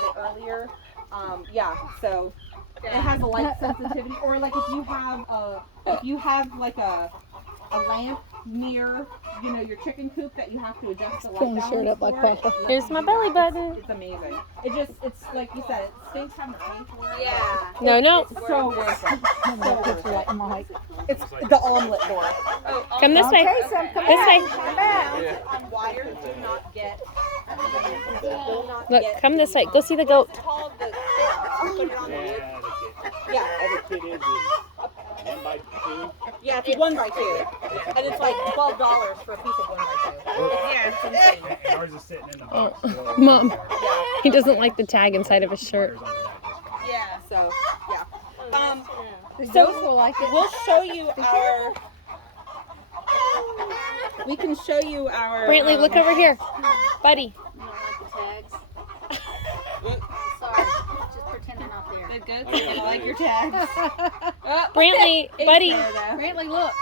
had it earlier. Yeah, so it has a light sensitivity, or like if you have like a lamp near, you know, your chicken coop that you have to adjust the light balance for. Here's my belly button. It's amazing. It's like you said, it stinks having to pay for it. Yeah. No. It's so worth it. So worth it. It's the omelet door. Come this way. This way. On wire, do not get. Look, come this way. Go see the goat. Called the put it on the wood. Yeah. Other kid is 1x2. Yeah, it's 1x2, and it's like $12 for a piece of 1x2. Yeah, it's insane. And ours is sitting in the box. Mom, he doesn't like the tag inside of his shirt. Yeah. So yeah. Those will like it. We'll show you our. We can show you our. Brantley, look over here, buddy. You don't like the tags? Sorry, just pretend they're not there. They're good. You like your tags. Brantley, buddy. Brantley, look.